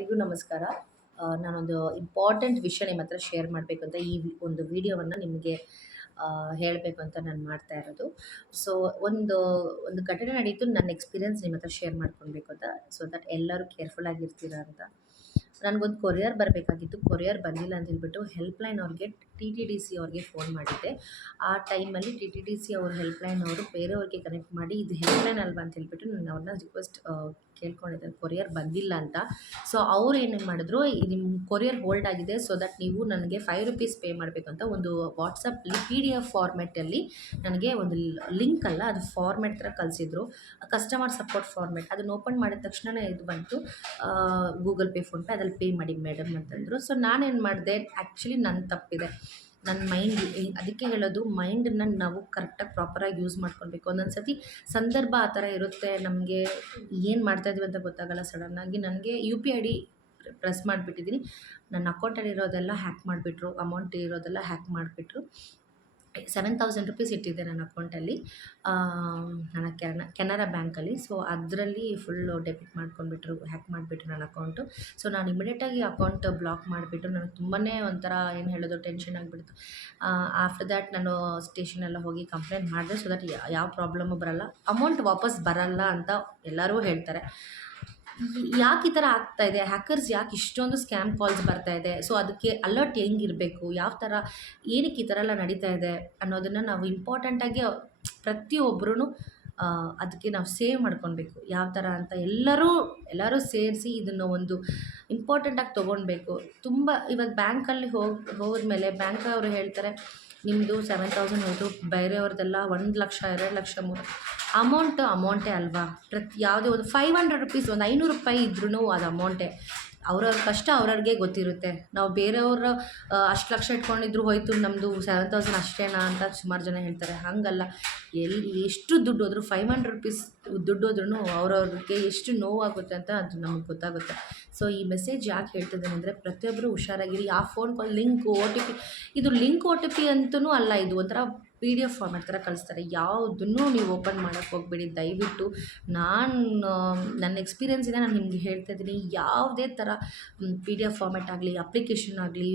ಎಲ್ಲರಿಗೂ ನಮಸ್ಕಾರ. ನಾನೊಂದು ಇಂಪಾರ್ಟೆಂಟ್ ವಿಷಯ ನಿಮ್ಮ ಹತ್ರ ಶೇರ್ ಮಾಡಬೇಕು ಅಂತ ಒಂದು ವಿಡಿಯೋವನ್ನು ನಿಮಗೆ ಹೇಳಬೇಕು ಅಂತ ನಾನು ಮಾಡ್ತಾ ಇರೋದು. ಸೊ ಒಂದು ಒಂದು ಘಟನೆ ನಡೀತು, ನನ್ನ ಎಕ್ಸ್ಪೀರಿಯನ್ಸ್ ನಿಮ್ಮ ಹತ್ರ ಶೇರ್ ಮಾಡ್ಕೊಳ್ಬೇಕು ಅಂತ, ಸೊ ದಟ್ ಎಲ್ಲರೂ ಕೇರ್ಫುಲ್ ಆಗಿರ್ತೀರಾ ಅಂತ. ನನಗೊಂದು ಕೊರಿಯರ್ ಬರಬೇಕಾಗಿತ್ತು, ಕೊರಿಯರ್ ಬಂದಿಲ್ಲ ಅಂತ ಹೇಳ್ಬಿಟ್ಟು ಹೆಲ್ಪ್ಲೈನ್ ಅವ್ರಿಗೆ TTDC ಅವ್ರಿಗೆ ಫೋನ್ ಮಾಡಿದ್ದೆ. ಆ ಟೈಮಲ್ಲಿ TTDC ಅವ್ರ ಹೆಲ್ಪ್ಲೈನ್ ಅವರು ಬೇರೆಯವ್ರಿಗೆ ಕನೆಕ್ಟ್ ಮಾಡಿ ಇದು ಹೆಲ್ಪ್ಲೈನ್ ಅಲ್ವಾ ಅಂತ ಹೇಳ್ಬಿಟ್ಟು ನಾನು ಅವ್ರನ್ನ ರಿಕ್ವೆಸ್ಟ್ ಕೇಳ್ಕೊಂಡಿದ್ದೆ, ಕೊರಿಯರ್ ಬಂದಿಲ್ಲ ಅಂತ. ಸೊ ಅವ್ರು ಏನೇನು ಮಾಡಿದ್ರು, ನಿಮ್ಮ ಕೊರಿಯರ್ ಹೋಲ್ಡ್ ಆಗಿದೆ, ಸೊ ದಟ್ ನೀವು ನನಗೆ ₹5 ಪೇ ಮಾಡಬೇಕು ಅಂತ ಒಂದು ವಾಟ್ಸಪ್ಪಲ್ಲಿ PDF ಫಾರ್ಮೆಟಲ್ಲಿ ನನಗೆ ಒಂದು ಲಿಂಕ್ ಅಲ್ಲ, ಅದು ಫಾರ್ಮೆಟ್ ಥರ ಕಳಿಸಿದ್ರು, ಕಸ್ಟಮರ್ ಸಪೋರ್ಟ್ ಫಾರ್ಮೆಟ್. ಅದನ್ನು ಓಪನ್ ಮಾಡಿದ ತಕ್ಷಣವೇ ಇದು ಬಂತು, ಗೂಗಲ್ ಪೇ, ಫೋನ್ಪೇ ಅದ್ರಲ್ಲಿ ಪೇ ಮಾಡಿ ಮೇಡಮ್ ಅಂತಂದರು. ಸೊ ನಾನೇನು ಮಾಡಿದೆ, ಆ್ಯಕ್ಚುಲಿ ನನ್ನ ತಪ್ಪಿದೆ, ನನ್ನ ಮೈಂಡ್. ಅದಕ್ಕೆ ಹೇಳೋದು, ಮೈಂಡನ್ನು ನಾವು ಕರೆಕ್ಟಾಗಿ ಪ್ರಾಪರಾಗಿ ಯೂಸ್ ಮಾಡ್ಕೊಳ್ಬೇಕು. ಒಂದೊಂದು ಸತಿ ಸಂದರ್ಭ ಆ ಥರ ಇರುತ್ತೆ, ನಮಗೆ ಏನು ಮಾಡ್ತಾಯಿದ್ದೀವಿ ಅಂತ ಗೊತ್ತಾಗಲ್ಲ. ಸಡನ್ನಾಗಿ ನನಗೆ UPI ID ಪ್ರೆಸ್ ಮಾಡಿಬಿಟ್ಟಿದ್ದೀನಿ, ನನ್ನ ಅಕೌಂಟಲ್ಲಿ ಇರೋದೆಲ್ಲ ಹ್ಯಾಕ್ ಮಾಡಿಬಿಟ್ರು, ಅಮೌಂಟ್ ಇರೋದೆಲ್ಲ ಹ್ಯಾಕ್ ಮಾಡಿಬಿಟ್ರು. ₹7,000 ಇಟ್ಟಿದ್ದೆ ನನ್ನ ಅಕೌಂಟಲ್ಲಿ, ನನ್ನ ಕೆನರಾ ಬ್ಯಾಂಕಲ್ಲಿ. ಸೊ ಅದರಲ್ಲಿ ಫುಲ್ಲು ಡೆಬಿಟ್ ಮಾಡ್ಕೊಂಡ್ಬಿಟ್ರು, ಹ್ಯಾಕ್ ಮಾಡಿಬಿಟ್ರು ನನ್ನ ಅಕೌಂಟು. ಸೊ ನಾನು ಇಮಿಡಿಯೇಟಾಗಿ ಅಕೌಂಟ್ ಬ್ಲಾಕ್ ಮಾಡಿಬಿಟ್ಟು, ನನಗೆ ತುಂಬಾ ಒಂಥರ ಏನು ಹೇಳೋದು, ಟೆನ್ಷನ್ ಆಗಿಬಿಡ್ತು. ಆಫ್ಟರ್ ದ್ಯಾಟ್ ನಾನು ಸ್ಟೇಷನೆಲ್ಲ ಹೋಗಿ ಕಂಪ್ಲೇಂಟ್ ಮಾಡಿದೆ, ಸೊ ದಟ್ ಯಾವ ಪ್ರಾಬ್ಲಮ್ಮು ಬರೋಲ್ಲ, ಅಮೌಂಟ್ ವಾಪಸ್ ಬರೋಲ್ಲ ಅಂತ ಎಲ್ಲರೂ ಹೇಳ್ತಾರೆ. ಯಾಕೆ ಈ ಥರ ಆಗ್ತಾಯಿದೆ, ಹ್ಯಾಕರ್ಸ್ ಯಾಕೆ ಇಷ್ಟೊಂದು ಸ್ಕ್ಯಾಮ್ ಕಾಲ್ಸ್ ಬರ್ತಾಯಿದೆ, ಸೊ ಅದಕ್ಕೆ ಅಲರ್ಟ್ ಹೆಂಗಿರಬೇಕು, ಯಾವ ಥರ, ಏನಕ್ಕೆ ಈ ಥರ ಎಲ್ಲ ನಡೀತಾ ಇದೆ ಅನ್ನೋದನ್ನು ನಾವು ಇಂಪಾರ್ಟೆಂಟಾಗಿ ಪ್ರತಿಯೊಬ್ಬರೂ ಅದಕ್ಕೆ ನಾವು ಸೇವ್ ಮಾಡ್ಕೊಳ್ಬೇಕು. ಯಾವ ಥರ ಅಂತ ಎಲ್ಲರೂ ಸೇರಿಸಿ ಇದನ್ನು ಒಂದು ಇಂಪಾರ್ಟೆಂಟಾಗಿ ತೊಗೊಳ್ಬೇಕು. ತುಂಬ ಇವಾಗ ಬ್ಯಾಂಕಲ್ಲಿ ಹೋದ್ಮೇಲೆ ಬ್ಯಾಂಕ್ ಅವರು ಹೇಳ್ತಾರೆ, ನಿಮ್ಮದು 7,000 ಹೋಯಿತು, ಬೇರೆಯವ್ರದ್ದೆಲ್ಲ 1,00,000, 2,00,000, 3 ಅಮೌಂಟೇ ಅಲ್ವಾ. ಯಾವುದೇ ಒಂದು ₹500, ಒಂದು ₹500 ಇದ್ರೂ ಅದು ಅಮೌಂಟೇ. ಅವ್ರವ್ರ ಕಷ್ಟ ಅವ್ರವ್ರಿಗೆ ಗೊತ್ತಿರುತ್ತೆ. ನಾವು ಬೇರೆಯವ್ರ ಅಷ್ಟು ಲಕ್ಷ ಇಟ್ಕೊಂಡಿದ್ರು ಹೋಯ್ತು, ನಮ್ಮದು 7,000 ಅಷ್ಟೇನಾ ಅಂತ ಸುಮಾರು ಜನ ಹೇಳ್ತಾರೆ. ಹಾಗಲ್ಲ, ಎಷ್ಟು ದುಡ್ಡು ಹೋದ್ರು, ₹500 ದುಡ್ಡು ಹೋದ್ರೂ ಅವ್ರವ್ರಿಗೆ ಎಷ್ಟು ನೋವಾಗುತ್ತೆ ಅಂತ ಅದು ನಮಗೆ ಗೊತ್ತಾಗುತ್ತೆ. ಸೊ ಈ ಮೆಸೇಜ್ ಯಾಕೆ ಹೇಳ್ತಿದ್ದೇನೆ ಅಂದರೆ, ಪ್ರತಿಯೊಬ್ಬರು ಹುಷಾರಾಗಿರಿ. ಆ ಫೋನ್ ಕಾಲ್ ಲಿಂಕು, OTP, ಇದು ಲಿಂಕ್ OTP ಅಂತೂ ಅಲ್ಲ, ಇದು ಒಂಥರ PDF ಫಾರ್ಮ್ಯಾಟ್ ಥರ ಕಳಿಸ್ತಾರೆ. ಯಾವುದನ್ನು ನೀವು ಓಪನ್ ಮಾಡೋಕ್ಕೆ ಹೋಗಬೇಡಿ ದಯವಿಟ್ಟು. ನನ್ನ ಎಕ್ಸ್ಪೀರಿಯನ್ಸಿಂದ ನಾನು ನಿಮಗೆ ಹೇಳ್ತಾ ಇದ್ದೀನಿ, ಯಾವುದೇ ಥರ PDF ಫಾರ್ಮ್ಯಾಟ್ ಆಗಲಿ, ಅಪ್ಲಿಕೇಶನ್ ಆಗಲಿ,